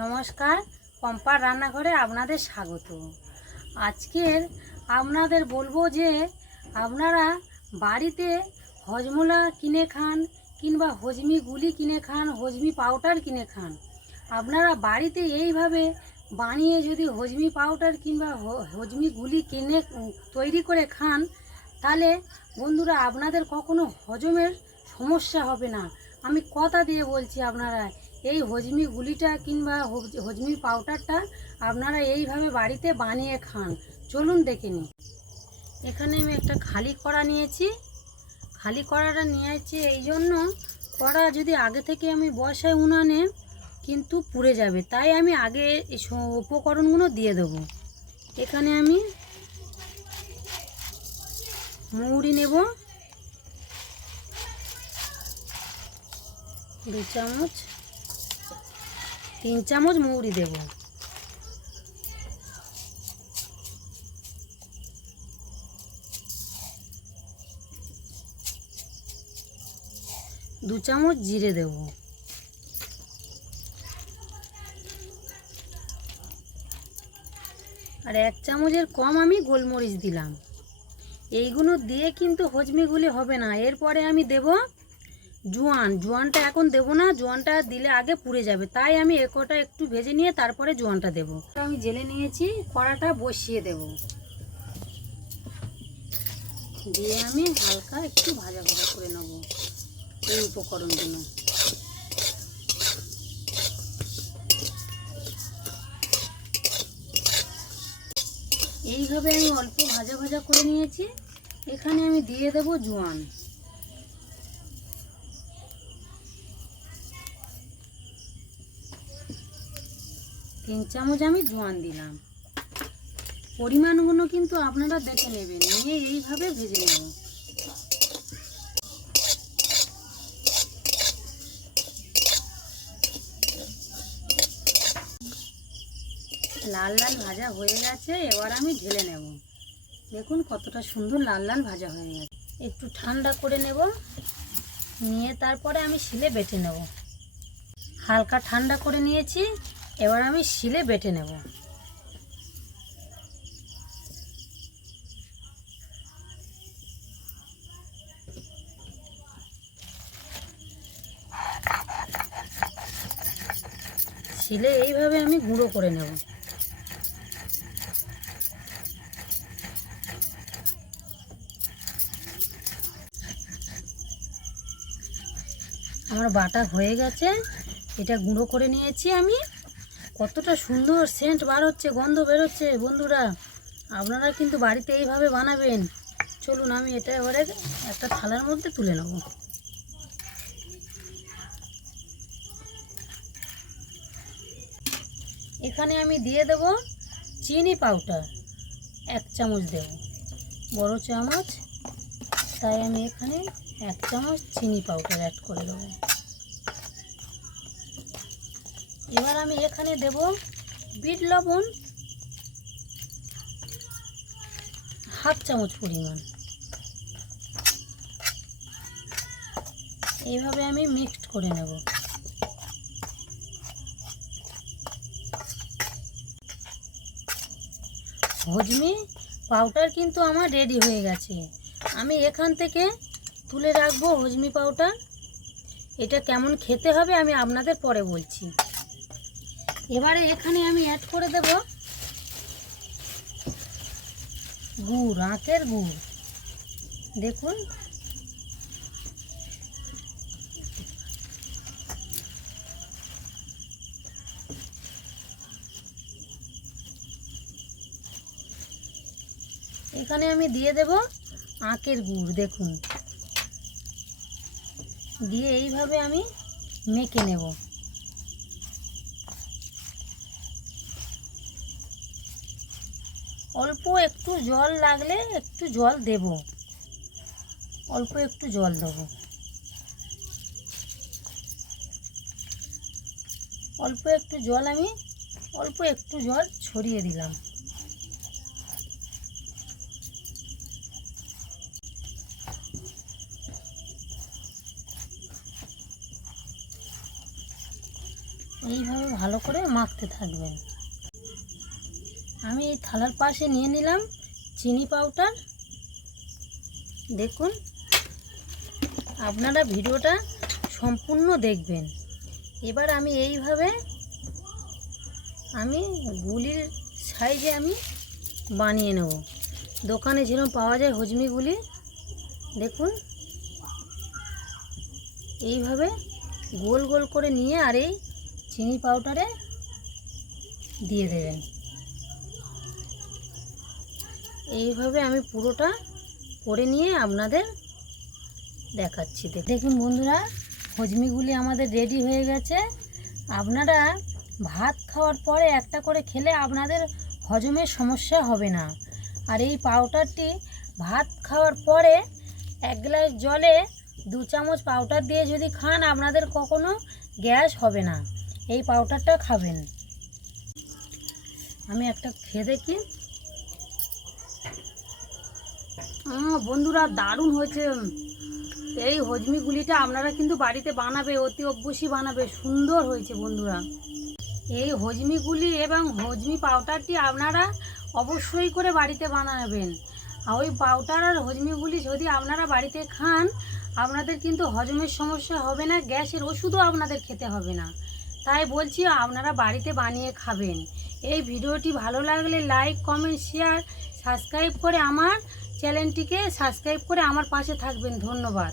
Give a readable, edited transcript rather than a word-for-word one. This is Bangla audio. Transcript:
নমস্কার, পম্পার রান্নাঘরে আপনাদের স্বাগত। আজকের আপনাদের বলবো যে আপনারা বাড়িতে হজমোলা কিনে খান কিংবা হজমি গুলি কিনে খান, হজমি পাউডার কিনে খান। আপনারা বাড়িতে এইভাবে বানিয়ে যদি হজমি পাউডার কিংবা হজমি গুলি কিনে তৈরি করে খান, তাহলে বন্ধুরা আপনাদের কখনো হজমের সমস্যা হবে না। আমি কথা দিয়ে বলছি, আপনারা এই হজমি গুলিটা কিংবা হজমি পাউডারটা আপনারা এইভাবে বাড়িতে বানিয়ে খান। চলুন দেখে নিই। এখানে আমি একটা খালি কড়া নিয়েছি। খালি কড়াটা নিয়েছি এই জন্য, কড়া যদি আগে থেকে আমি বসাই উনানে কিন্তু পুড়ে যাবে, তাই আমি আগে এই উপকরণগুলো দিয়ে দেবো। এখানে আমি মৌরি নেব 2 চামচ, 3 চামচ মৌরি দেব। দু চামচ জিরে দেব। আর 1 চামচের কম আমি গোলমরিচ দিলাম। এইগুলো দিয়ে কিন্তু হজমিগুলি হবে না। এরপরে আমি দেব জোয়ান। জোয়ানটা এখন দেব না, জোয়ানটা দিলে আগে পুড়ে যাবে, তাই আমি একটা একটু ভেজে নিয়ে তারপরে জোয়ানটা দেব। আমি জেলে নিয়েছি, কড়াটা বসিয়ে দেব, দিয়ে আমি হালকা একটু ভাজা ভাজা করে নেব এই উপকরণগুলো। এইভাবে আমি অল্প ভাজা ভাজা করে নিয়েছি। এখানে আমি দিয়ে দেব জোয়ান। তিন চামচ আমি জোয়ান দিলাম। পরিমাণগুলো কিন্তু আপনারা দেখে নেবেন, নিয়ে এইভাবে ভেজে নেব। লাল লাল ভাজা হয়ে গেছে, এবার আমি ঢেলে নেব। দেখুন কতটা সুন্দর লাল লাল ভাজা হয়ে গেছে। একটু ঠান্ডা করে নেব, নিয়ে তারপরে আমি শিলে বেটে নেব। হালকা ঠান্ডা করে নিয়েছি, এবার আমি শিলে বেটে নেব। শিলে এইভাবে আমি গুঁড়ো করে নেব। আমার বাটা হয়ে গেছে, এটা গুঁড়ো করে নিয়েছি আমি। কতটা সুন্দর সেন্ট বার হচ্ছে, গন্ধ বেরোচ্ছে। বন্ধুরা আপনারা কিন্তু বাড়িতে এইভাবে বানাবেন। চলুন আমি এটা এবারে একটা থালার মধ্যে তুলে নেব। এখানে আমি দিয়ে দেব চিনি পাউডার 1 চামচ দেব, বড় চামচ, তাই আমি এখানে 1 চামচ চিনি পাউডার অ্যাড করে দেব। এবার আমি এখানে দেব বিট লবণ 1/2 চামচ পরিমাণ। এইভাবে আমি মিক্সড করে নেব। হজমি পাউডার কিন্তু আমার রেডি হয়ে গেছে। আমি এখান থেকে তুলে রাখবো হজমি পাউডার। এটা কেমন খেতে হবে আমি আপনাদের পরে বলছি। এবারে এখানে আমি অ্যাড করে দেব গুড়, আখের গুড়। দেখুন এখানে আমি দিয়ে দেব আখের গুড়। দেখুন, দিয়ে এইভাবে আমি মেখে নেব। অল্প একটু জল লাগলে একটু জল দেব, অল্প একটু জল দেব। অল্প একটু জল আমি অল্প একটু জল ছড়িয়ে দিলাম। এইভাবে ভালো করে মাখতে থাকবেন। আমি এই থালার পাশে নিয়ে নিলাম চিনি পাউডার। দেখুন, আপনারা ভিডিওটা সম্পূর্ণ দেখবেন। এবার আমি এইভাবে গুলির সাইজে আমি বানিয়ে নেব। দোকানে যেরকম পাওয়া যায় হজমি গুলি, দেখুন এইভাবে গোল গোল করে নিয়ে আর এই চিনি পাউডারে দিয়ে দেবেন। এইভাবে আমি পুরোটা করে নিয়ে আপনাদের দেখাচ্ছি। দেখুন বন্ধুরা, হজমিগুলি আমাদের রেডি হয়ে গেছে। আপনারা ভাত খাওয়ার পরে একটা করে খেলে আপনাদের হজমের সমস্যা হবে না। আর এই পাউডারটি ভাত খাওয়ার পরে 1 গ্লাস জলে 2 চামচ পাউডার দিয়ে যদি খান, আপনাদের কখনো গ্যাস হবে না। এই পাউডারটা খাবেন। আমি একটা খেয়ে দেখি। বন্ধুরা, দারুণ হয়েছে। এই হজমিগুলিটা আপনারা কিন্তু বাড়িতে বানাবে, অতি অবশ্যই বানাবে। সুন্দর হয়েছে বন্ধুরা। এই হজমিগুলি এবং হজমি পাউডারটি আপনারা অবশ্যই করে বাড়িতে বানাবেন। আর ওই পাউডার আর হজমিগুলি যদি আপনারা বাড়িতে খান, আপনাদের কিন্তু হজমের সমস্যা হবে না, গ্যাসের ওষুধও আপনাদের খেতে হবে না। তাই বলছি আপনারা বাড়িতে বানিয়ে খাবেন। এই ভিডিওটি ভালো লাগলে লাইক, কমেন্ট, শেয়ার, সাবস্ক্রাইব করে আমার চ্যানেলটিকে সাবস্ক্রাইব করে আমার পাশে থাকবেন। ধন্যবাদ।